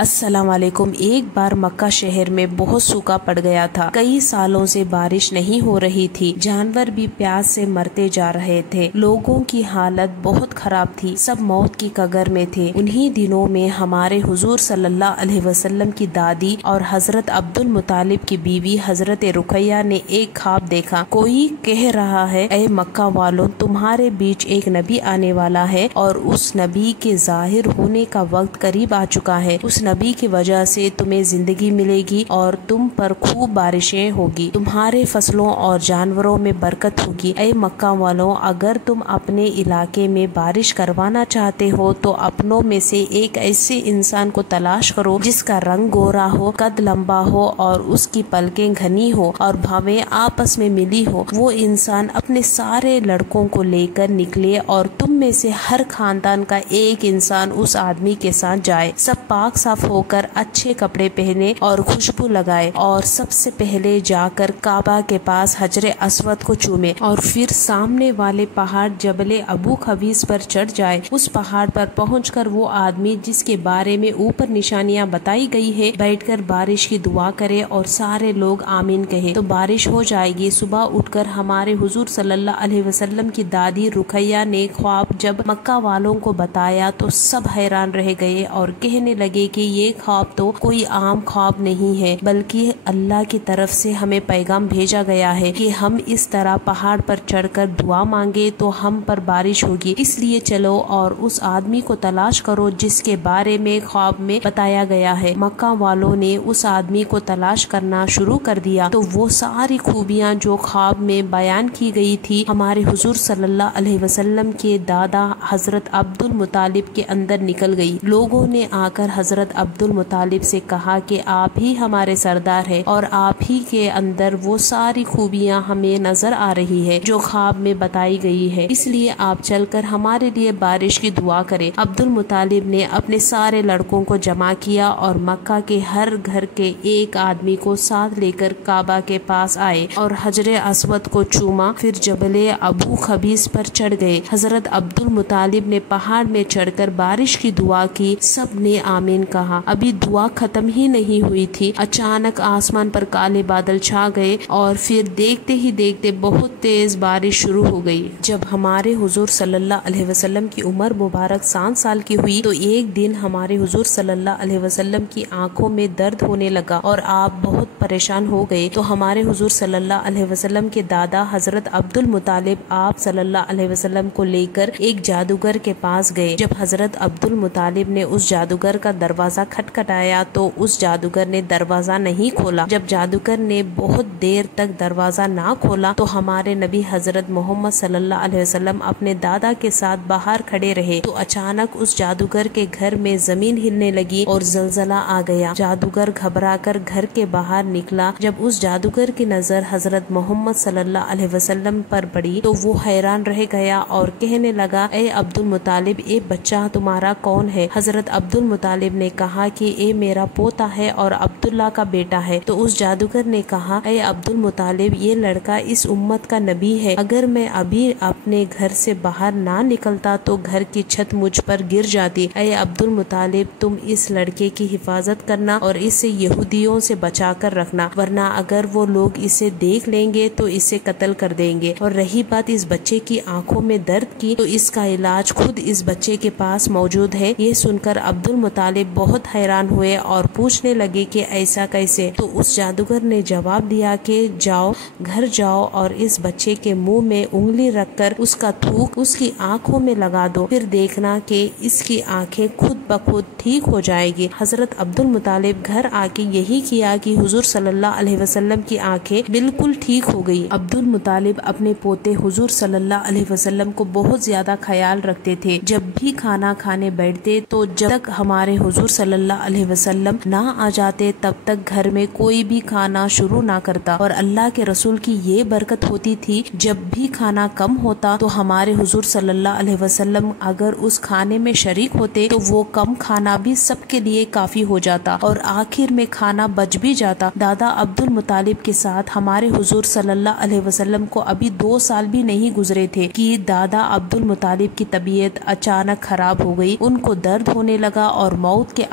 السلام علیکم۔ ایک بار مکہ شہر میں بہت سوکھا پڑ گیا تھا۔ کئی سالوں سے بارش نہیں ہو رہی تھی۔ جانور بھی پیاس سے مرتے جا رہے تھے۔ لوگوں کی حالت بہت خراب تھی۔ سب موت کی کگار میں تھے۔ انہی دنوں میں ہمارے حضور صلی اللہ علیہ وسلم کی دادی اور حضرت عبد المطلب کی بیوی حضرت رقیہ نے ایک خواب دیکھا۔ کوئی کہہ رہا ہے، اے مکہ والوں، تمہارے بیچ ایک نبی آنے والا ہے اور اس نبی کے ظاہر ہونے کا وقت قریب آ چکا ہے۔ اس نبی کی وجہ سے تمہیں زندگی ملے گی اور تم پر خوب بارشیں ہوگی، تمہارے فصلوں اور جانوروں میں برکت ہوگی۔ اے مکہ والوں، اگر تم اپنے علاقے میں بارش کروانا چاہتے ہو تو اپنوں میں سے ایک ایسے انسان کو تلاش کرو جس کا رنگ گورا ہو، قد لمبا ہو اور اس کی پلکیں گھنی ہو اور بھویں آپس میں ملی ہو۔ وہ انسان اپنے سارے لڑکوں کو لے کر نکلے اور تم میں سے ہر خاندان کا ایک انسان اس آدمی کے ساتھ جائے۔ سب پاک صاف ہو کر اچھے کپڑے پہنے اور خوشبو لگائے اور سب سے پہلے جا کر کعبہ کے پاس حجر اسود کو چومے اور پھر سامنے والے پہاڑ جبل ابو قبیس پر چڑھ جائے۔ اس پہاڑ پر پہنچ کر وہ آدمی جس کے بارے میں اوپر نشانیاں بتائی گئی ہے بیٹھ کر بارش کی دعا کرے اور سارے لوگ آمین کہے تو بارش ہو جائے گی۔ صبح اٹھ کر ہمارے حضور صلی اللہ علیہ وسلم کی دادی رقیہ نے خواب جب مکہ والوں کو بتایا تو سب حیران رہ گئے اور کہنے لگے کہ یہ خواب تو کوئی عام خواب نہیں ہے بلکہ اللہ کی طرف سے ہمیں پیغام بھیجا گیا ہے کہ ہم اس طرح پہاڑ پر چڑھ کر دعا مانگے تو ہم پر بارش ہوگی۔ اس لیے چلو اور اس آدمی کو تلاش کرو جس کے بارے میں خواب میں بتایا گیا ہے۔ مکہ والوں نے اس آدمی کو تلاش کرنا شروع کر دیا تو وہ ساری خوبیاں جو خواب میں بیان کی گئی تھی ہمارے حضور صلی اللہ علیہ وسلم کے دادا حضرت عبد المطلب کے اندر نکل گئی۔ لوگوں نے آ کر حضرت عبد المطلب سے کہا کہ آپ ہی ہمارے سردار ہیں اور آپ ہی کے اندر وہ ساری خوبیاں ہمیں نظر آ رہی ہے جو خواب میں بتائی گئی ہے، اس لیے آپ چل کر ہمارے لیے بارش کی دعا کریں۔ عبد المطلب نے اپنے سارے لڑکوں کو جمع کیا اور مکہ کے ہر گھر کے ایک آدمی کو ساتھ لے کر کعبہ کے پاس آئے اور حجر اسود کو چوما، پھر جبل ابو قبیس پر چڑھ گئے۔ حضرت عبد المطلب نے پہاڑ میں چڑھ کر بارش کی دعا کی، سب نے آمین کہا۔ ابھی دعا ختم ہی نہیں ہوئی تھی، اچانک آسمان پر کالے بادل چھا گئے اور پھر دیکھتے ہی دیکھتے بہت تیز بارش شروع ہو گئی۔ جب ہمارے حضور صلی اللہ علیہ وسلم کی عمر مبارک 60 سال کی ہوئی تو ایک دن ہمارے حضور صلی اللہ علیہ وسلم کی آنکھوں میں درد ہونے لگا اور آپ بہت پریشان ہو گئے تو ہمارے حضور صلی اللہ علیہ وسلم کے دادا حضرت عبد المطلب آپ صلی اللہ علیہ وسلم کو لے کر ایک جادوگر کے پاس گئے۔ جب حضرت عبد المطلب نے اس جادوگر کا دروازہ کھٹکھٹایا تو اس جادوگر نے دروازہ نہیں کھولا۔ جب جادوگر نے بہت دیر تک دروازہ نہ کھولا تو ہمارے نبی حضرت محمد صلی اللہ علیہ وسلم اپنے دادا کے ساتھ باہر کھڑے رہے تو اچانک اس جادوگر کے گھر میں زمین ہلنے لگی اور زلزلہ آ گیا۔ جادوگر گھبرا کر گھر کے باہر نکلا۔ جب اس جادوگر کی نظر حضرت محمد صلی اللہ علیہ وسلم پر پڑی تو وہ حیران رہ گیا اور کہنے لگا، اے عبد المطلب، اے بچہ تمہارا کون ہے؟ حضرت عبد المطلب نے کہا کہ اے میرا پوتا ہے اور عبداللہ کا بیٹا ہے۔ تو اس جادوگر نے کہا، اے عبد المطلب، یہ لڑکا اس امت کا نبی ہے، اگر میں ابھی اپنے گھر سے باہر نہ نکلتا تو گھر کی چھت مجھ پر گر جاتی۔ اے عبد المطلب، تم اس لڑکے کی حفاظت کرنا اور اسے یہودیوں سے بچا کر رکھنا، ورنہ اگر وہ لوگ اسے دیکھ لیں گے تو اسے قتل کر دیں گے۔ اور رہی بات اس بچے کی آنکھوں میں درد کی تو اس کا علاج خود اس بچے کے پاس موجود ہے۔ یہ سن کر عبد المطلب بہت حیران ہوئے اور پوچھنے لگے کہ ایسا کیسے؟ تو اس جادوگر نے جواب دیا کہ جاؤ، گھر جاؤ اور اس بچے کے منہ میں انگلی رکھ کر اس کا تھوک اس کی آنکھوں میں لگا دو، پھر دیکھنا کہ اس کی آنکھیں خود بخود ٹھیک ہو جائے گی۔ حضرت عبد المطلب گھر آ کے یہی کیا کہ حضور صلی اللہ علیہ وسلم کی آنکھیں بالکل ٹھیک ہو گئی۔ عبد المطلب اپنے پوتے حضور صلی اللہ علیہ وسلم کو بہت زیادہ خیال رکھتے تھے۔ جب بھی کھانا کھانے بیٹھتے تو جب تک ہمارے حضور صلی اللہ علیہ وسلم نہ آ جاتے تب تک گھر میں کوئی بھی کھانا شروع نہ کرتا، اور اللہ کے رسول کی یہ برکت ہوتی تھی جب بھی کھانا کم ہوتا تو ہمارے حضور صلی اللہ علیہ وسلم اگر اس کھانے میں شریک ہوتے تو وہ کم کھانا بھی سب کے لیے کافی ہو جاتا اور آخر میں کھانا بچ بھی جاتا۔ دادا عبد المطلب کے ساتھ ہمارے حضور صلی اللہ علیہ وسلم کو ابھی 2 سال بھی نہیں گزرے تھے کہ دادا عبد المطلب کی طبیعت اچانک خراب ہو گئی، ان کو درد ہونے لگا اور موت کے